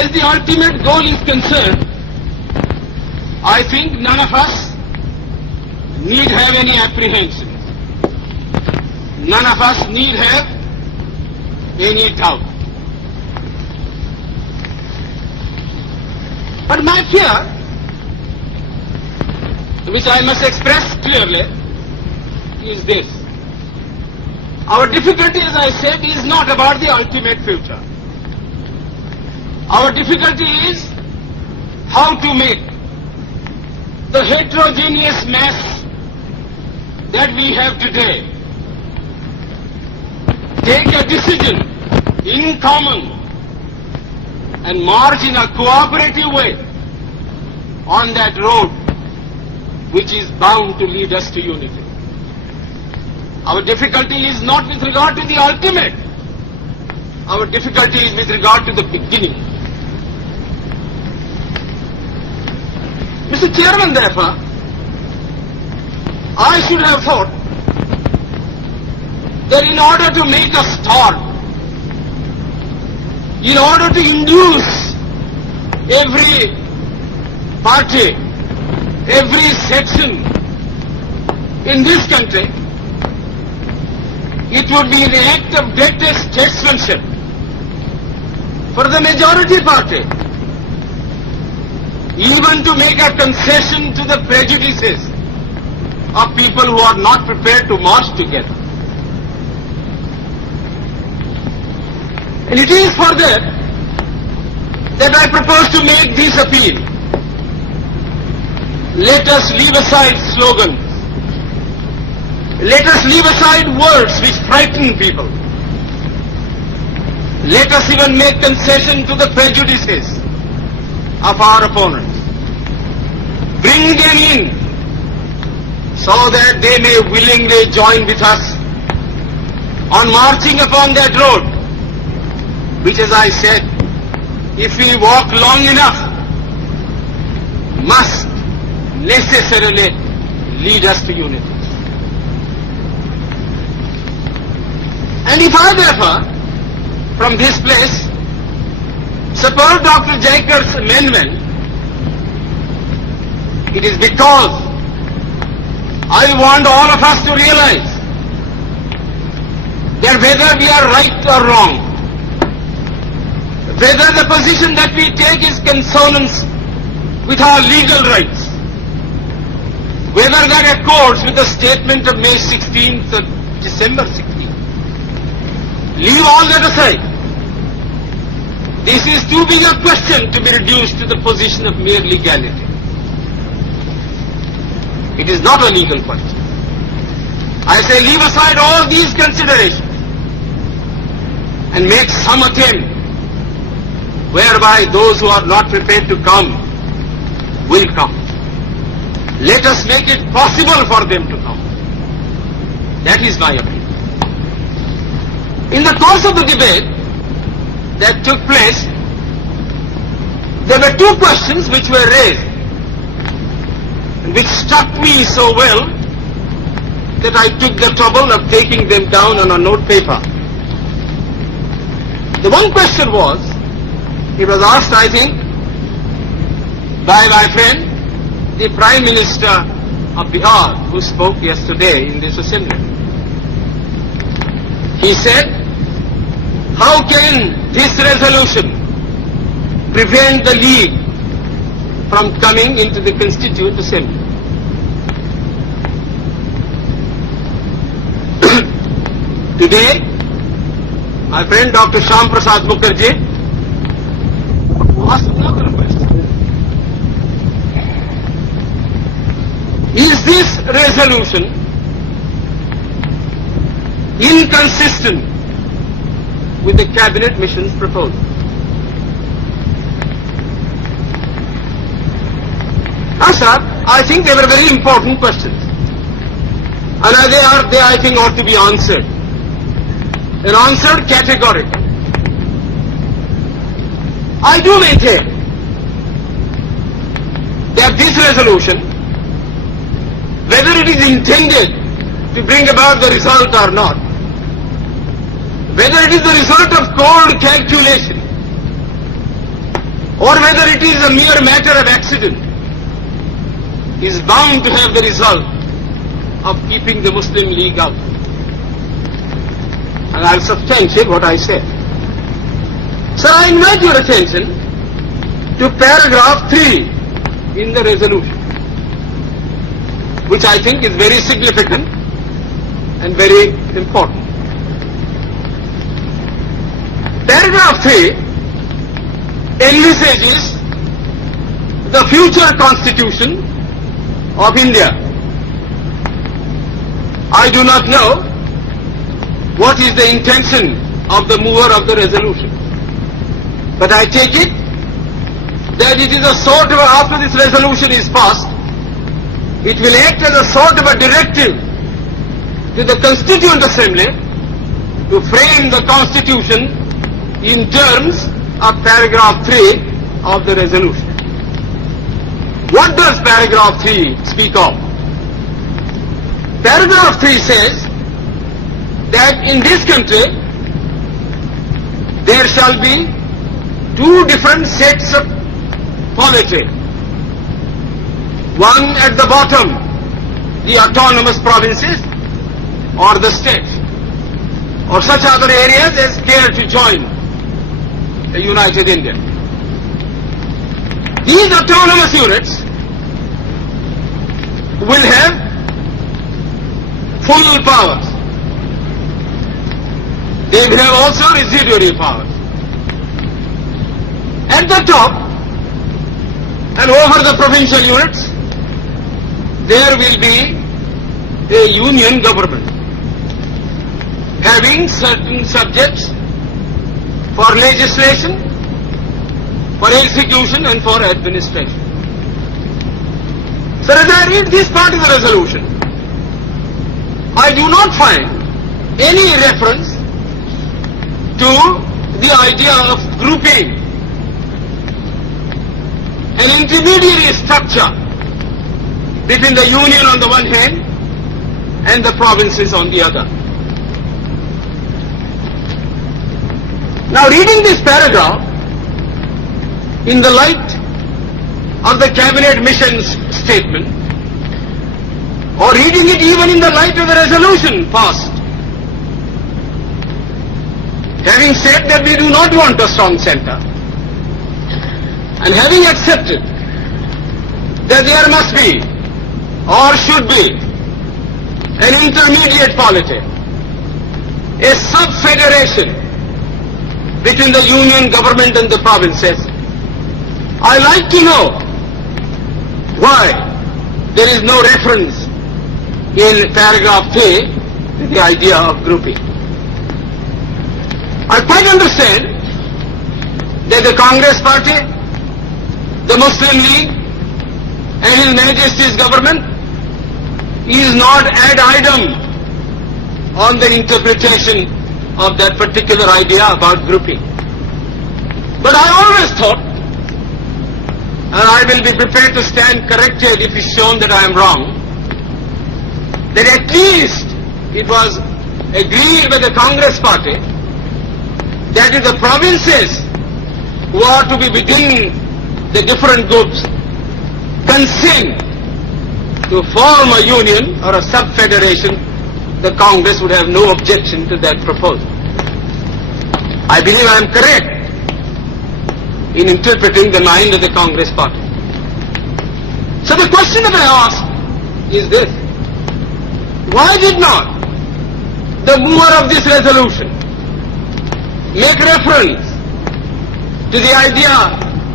as the ultimate goal is concerned, I think none of us need have any apprehensions. None of us need have any doubt. But my fear, which I must express clearly, is this. Our difficulty, as I said, is not about the ultimate future. Our difficulty is how to make the heterogeneous mass that we have today take a decision in common and march in a cooperative way on that road which is bound to lead us to unity. Our difficulty is not with regard to the ultimate. Our difficulty is with regard to the beginning. Mr. Chairman, therefore, I should have thought that in order to make a start, in order to induce every party, every section in this country, it would be an act of greatest statesmanship for the majority party even to make a concession to the prejudices of people who are not prepared to march together. And it is for that I propose to make this appeal. Let us leave aside slogans. Let us leave aside words which frighten people. Let us even make concession to the prejudices of our opponents. Bring them in so that they may willingly join with us on marching upon that road, which, as I said, if we walk long enough, must necessarily lead us to unity. And if I therefore, from this place, support Dr. Jaikar's amendment, it is because I want all of us to realize that whether we are right or wrong, whether the position that we take is consonance with our legal rights, whether that accords with the statement of May 16th or December 16th, leave all that aside. This is too big a question to be reduced to the position of mere legality. It is not a legal question. I say leave aside all these considerations and make some attempt whereby those who are not prepared to come will come. Let us make it possible for them to come. That is my opinion. In the course of the debate that took place, there were two questions which were raised, and which struck me so well that I took the trouble of taking them down on a note paper. The one question was, it was asked, I think, by my friend, the Prime Minister of Bihar, who spoke yesterday in this assembly. He said, how can this resolution prevent the League from coming into the Constituent Assembly? Today, my friend Dr. Shyam Prasad Mukherjee asked another question. Is this resolution inconsistent with the Cabinet Mission's proposal? Sir, I think they were very important questions. And they I think ought to be answered. And answered categorically. I do maintain that this resolution, whether it is intended to bring about the result or not, whether it is the result of cold calculation, or whether it is a mere matter of accident, is bound to have the result of keeping the Muslim League out. And I'll substantiate what I said. Sir, I invite your attention to paragraph 3 in the resolution, which I think is very significant and very important. Paragraph 3 envisages the future constitution of India. I do not know what is the intention of the mover of the resolution, but I take it that it is a sort of, after this resolution is passed, it will act as a sort of a directive to the Constituent Assembly to frame the Constitution in terms of paragraph 3 of the resolution. What does paragraph 3 speak of? Paragraph 3 says that in this country there shall be two different sets of polity. One at the bottom, the autonomous provinces or the states, or such other areas as care to join the United India. These autonomous units will have full powers. They will have also residuary powers. At the top and over the provincial units, there will be a union government having certain subjects for legislation, for execution and for administration. So as I read this part of the resolution, I do not find any reference to the idea of grouping an intermediary structure between the union on the one hand and the provinces on the other. Now, reading this paragraph in the light of the cabinet mission's statement, or reading it even in the light of the resolution passed, having said that we do not want a strong center, and having accepted that there must be or should be an intermediate polity, a sub-federation between the union government and the provinces, I like to know why there is no reference in paragraph 3 to the idea of grouping. I quite understand that the Congress Party, the Muslim League and His Majesty's government is not ad idem on the interpretation of that particular idea about grouping. But I always thought, and I will be prepared to stand corrected if it's shown that I am wrong, that at least it was agreed by the Congress Party that if the provinces who are to be within the different groups consent to form a union or a sub-federation, the Congress would have no objection to that proposal. I believe I am correct in interpreting the mind of the Congress Party. So the question that I ask is this: why did not the mover of this resolution make reference to the idea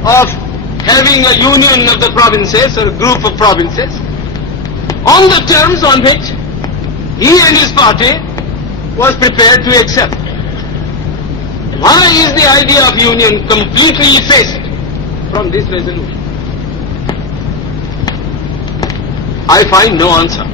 of having a union of the provinces or a group of provinces on the terms on which he and his party was prepared to accept? Why is the idea of union completely effaced from this resolution? I find no answer.